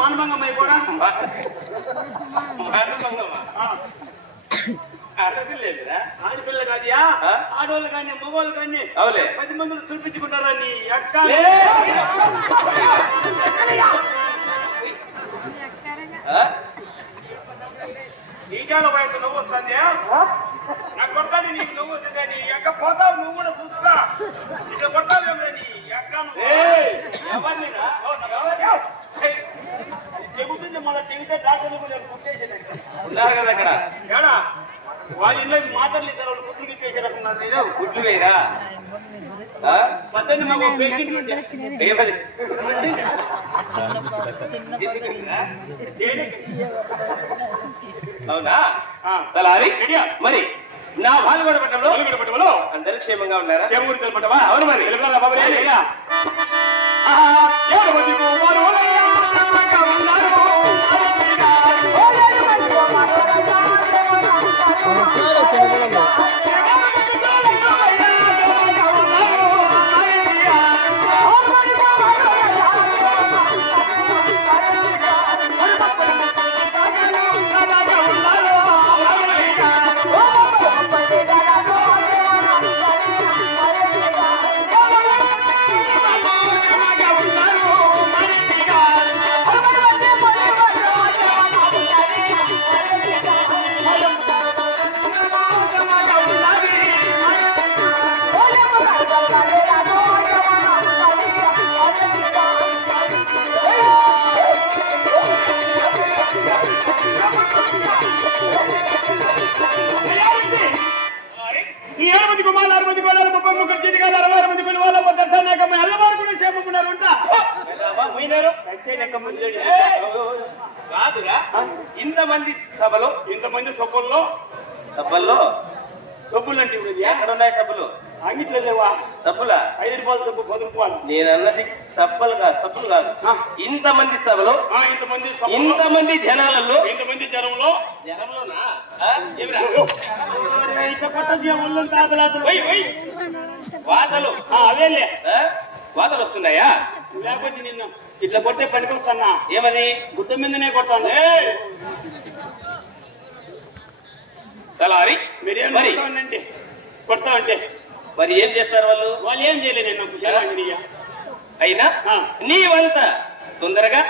మానభంగమై కూడా ఆడపిల్లేదురా? ఆడపిల్ల కాదియా, ఆడవాళ్ళు కానీ మగవాళ్ళు కానీ 10 మందిని చూపించుకుంటారా నీ అక్క? నీకాల బయట నువ్వు వస్తుంది, నాకు కొట్టాలి, నీకు నువ్వు వస్తుంది, నీ అక్క పోతావు, నువ్వు కూడా చూస్తా. ఇట్లా కొట్టాలి నీ అక్క ఎవరిని చెబుతుంది. మళ్ళీ చెబితే డాక్టర్లు కూడా ఉన్నారు కదా అక్కడ. ఏడా వాళ్ళ ఇల్లు మాటలు ఇద్దరు వాళ్ళు గుడ్లు గిప్పేసారు. గుడ్లు వేయరా? పద్దెనిమిది మాకు పేషెంట్ అవునా? తలారి మరి నా పాల్గొడ పట్టణంలో అందరూ క్షేమంగా ఉన్నారా? క్షేమూరు తెలుపటవా? అవును మరి. ఈ 6 మంది కుమారులు, 6 మంది కోడలు, 33 జీవితాలు, 66 మంది పిల్లలు, దర్శనాకమ్మ అల్లవారు కూడా క్షేమకున్నారు ఉంటా. కాదురా, ఇంతమంది సభలో, ఇంతమంది సభల్లో సబ్బులు అంటే ఎక్కడ ఉన్నాయి సభలు? అంగిట్లో లేవా? సబ్బులా? 5 రూపాయలు సబ్బు, 10 రూపాయలు. నేను అన్నది సబ్బలు కాదు. ఇంతమంది సభలో, ఇంతమంది జనాలలో, ఇంతమంది జనంలో జనంలోనా వాతలు అవేలే వాతలు వస్తున్నాయా? లేకపోతే నిన్ను ఇట్లా కొట్టే పనికొస్తున్నా. ఏమని? గుట్ట మీదనే కొట్టాను. తలారి మీరేం మరి కొడతామంటే మరి ఏం చేస్తారు వాళ్ళు? వాళ్ళు ఏం చేయలేదు. నేను అయినా నీవంతా తొందరగా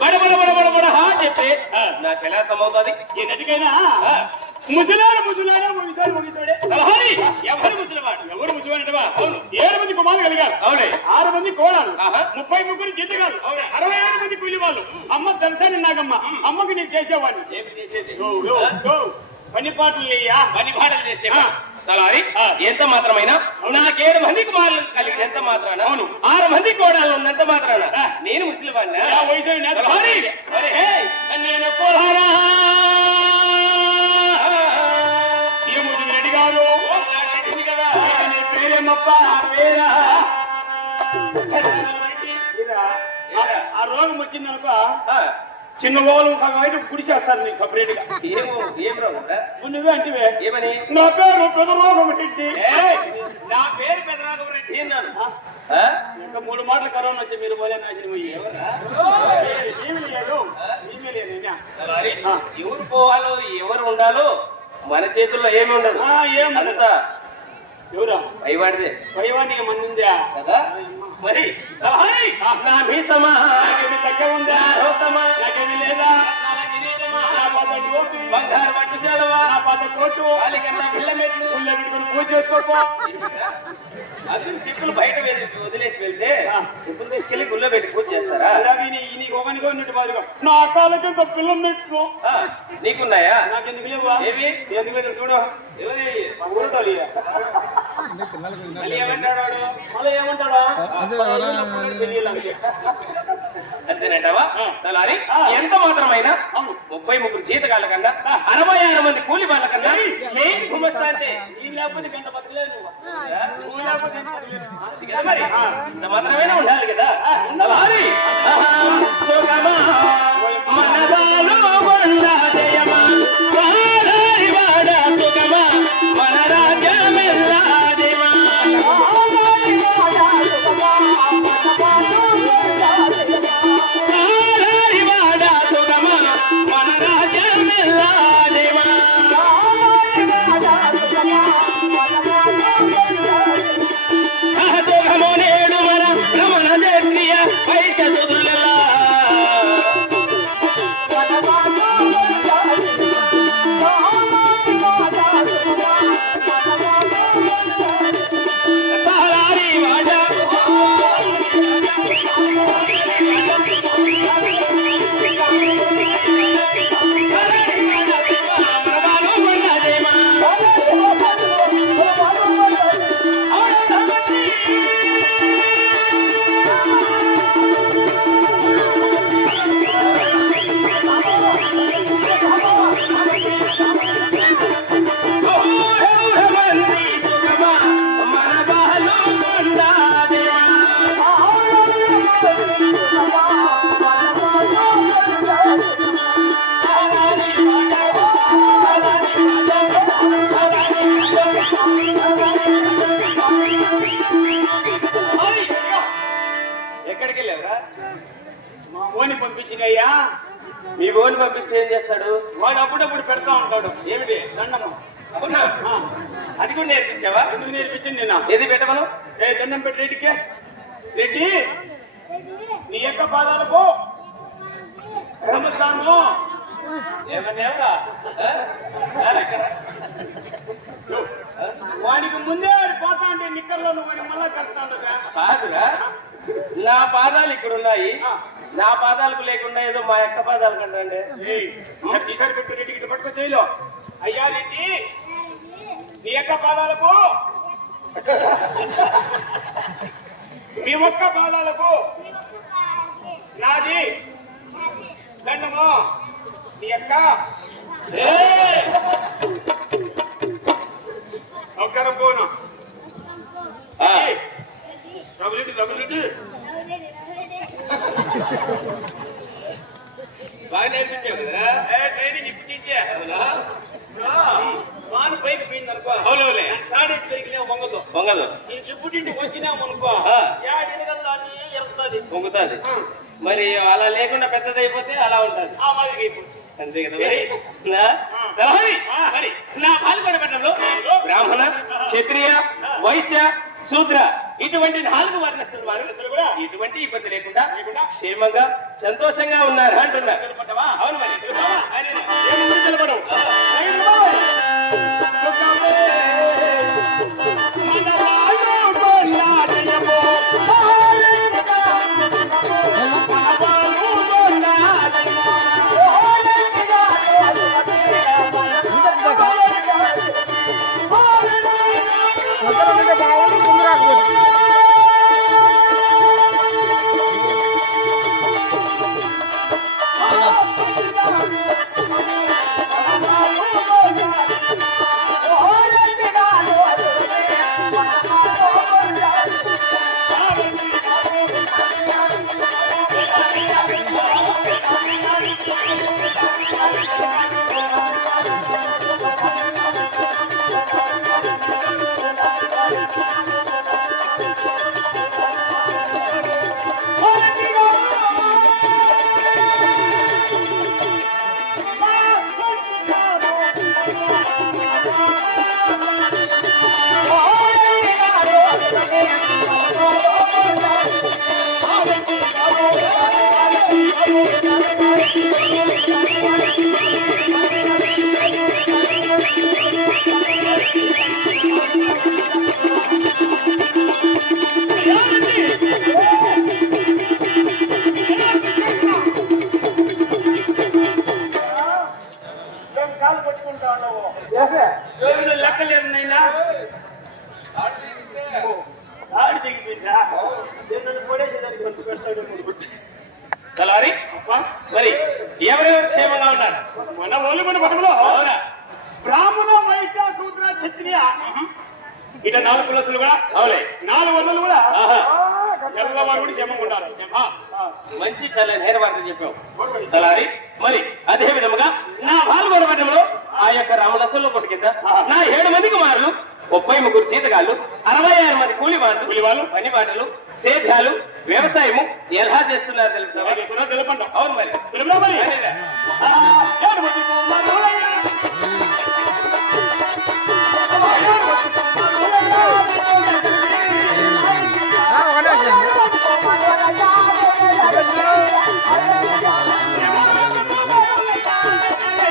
బడబడ చెప్పి నాకు ఎలా అర్థమవుతుంది? ఈ నదికైనా ముసలాడే ఎవరు ముసలివాడు? ఎవరు ముసలివాడవా? అవును. 7 మంది కుమారులు కలిగారు. అవునే. 6 మంది కోడాలు, 33 జీతగాలు, 66 మంది కూలి వాళ్ళు. అమ్మ దర్శనం నాగమ్మ. అమ్మకి నీకు చేసేవాడిని. ఏమి చేసేది? పని పాటలు చేసేవా? తలారి ఎంత మాత్రమైనా నాకు 7 మంది కుమారులు కలిగిన ఎంత మాత్రాన, అవును 6 మంది కోడాలు ఉన్నంత మాత్రాన నేను ముస్లిం వయసు నేను రెడ్డి గారు కదా. పేరేమప్ప? పేరా? ఆ రోగం వచ్చిందనుకో చిన్న ఓలు బయట కుడిచేస్తారు నీకు సపరేట్ గా. ఏం నువ్వే అంటే ఏమని? నా పేరు పెదరాఘవ రెడ్డి. నా పేరు పెదరాఘవ రెడ్డి అన్నాను. ఇంకా 3 మాటలు కరోనా వచ్చి మీరు పోలే నాశనం ఎవరు పోవాలో ఎవరు ఉండాలో మన చేతుల్లో ఏమి ఉండదు. ఏమంతా ఎవరా పైవాడిదే. పైవాడికి మంది ఉందా కదా? మరి నాకేమి తగ్గ ఉందా? నాకేమి లేదా? బంగారు పట్టు సెలవా, నా పాత కోటు, పిల్ల మెట్లు పెట్టుకుని పూజ చేసుకోపో. అసలు చెప్పులు బయట వదిలేసి వెళ్తే చెప్పులు తీసుకెళ్లి గుళ్ళో పెట్టి పూజ చేస్తారా? నీకు ఒకనిగా ఉన్నట్టు బాధగా నా కాళ్ళకి పిల్ల మెట్లు నీకున్నాయా? నాకెందుకు లేవా? ఏవి? ఎందుకు లేదు చూడు. ఎవరి మళ్ళీ ఏమంటాడా? అంతేనంటావా? తలారి ఎంత మాత్రమైనా 33 జీతగాళ్ళ కన్నా 66 మంది కూలి వాళ్ళ కన్నా మెయిన్ గుమస్తా అంటే లేకపోతే గంట బతకలేదు నువ్వు. మరి ఇంత మాత్రమైనా ఉండాలి కదా. తలారి మన రాజ్యమెల్లాదేవా మా ఓని పంపించినయ్యా. మీ ఓని పంపిస్తే ఏం చేస్తాడు? వాడు అప్పుడప్పుడు పెడతా ఉంటాడు. ఏమిటి? దండము. అవునా? అది కూడా నేర్పించావా? ఎందుకు నేర్పించింది నేను? ఏది పెట్టమను? దండం పెట్టి రెడ్డికే. రెడ్డి నీ యొక్క పాదాలకు నమస్కారము. ఏమన్నా వాడికి ముందే పోతా అంటే నిక్కర్లో వాడిని మళ్ళా కలుస్తాడు. కాదురా, నా పాదాలు ఇక్కడ ఉన్నాయి. నా పాదాలకు లేకుండా ఏదో మా యొక్క పాదాలు కంటే టీచర్ పెట్టి రెడ్డికి ఇటు పట్టుకో చేయలో. అయ్యా రెడ్డి నీ యొక్క పాదాలకు మీ ఒక్క పాదాలకు నాది దండము. నీ యొక్క నమస్కారం పోను. రఘురెడ్డి బాగా నేర్పించావు కదరా? ట్రైనింగ్ ఇప్పించే వాను పైకి పోయింది అనుకో. అవునులే. సాడేసి పెరిగినా వంగదు. పొంగదు. ఈ చిప్పుటింటికి వచ్చినామనుకో ఎరగల్లాన్ని ఎరుగుతుంది. పొంగుతుంది. మరి అలా లేకుండా పెద్దదైపోతే అలా ఉంటుంది. ఆ మాదిరిగా అయిపోతుంది. అంతే కదా మరి నా పాల్గొనబడ్డంలో బ్రాహ్మణ, క్షత్రియ, వైశ్య, శూద్ర ఇటువంటి 4 వర్ణస్తులు వారు ఇటువంటి ఇబ్బంది లేకుండా క్షేమంగా సంతోషంగా ఉన్నారు అంటున్నారు. అవును మరి నిలబడు. లెక్కలేదు నైనా ఆడి దిగిపోయిందా పడేసేదానికి ఖర్చు పెడతాడు. తలారి మరి ఎవరెవరు క్షేమంగా ఉన్నారు? మన ఒళ్ళు మన పటంలో బ్రాహ్మణ, వైశ్య, శూద్ర, క్షత్రియ ఇక 4 కులస్తులు కూడా అవులే. 4 వర్ణాలు కూడా ఎల్లవారు కూడా క్షేమంగా ఉండాలి. మంచి చాలా నేర వార్త చెప్పావు తలారి. మరి అదే విధముగా నా పాల్గొనబడ్డంలో ఆ యొక్క రామలసల్లో పొట్టు కింద నా 7 మంది కుమారులు, 33 జీతగాళ్ళు, 66 మంది కూలి వాళ్ళు, పని బాటలు, సేద్యాలు, వ్యవసాయము ఎలా చేస్తున్నారు తెలుపుతావా? తెలుపండి. అవును మరి. 7 మంది కుమారులు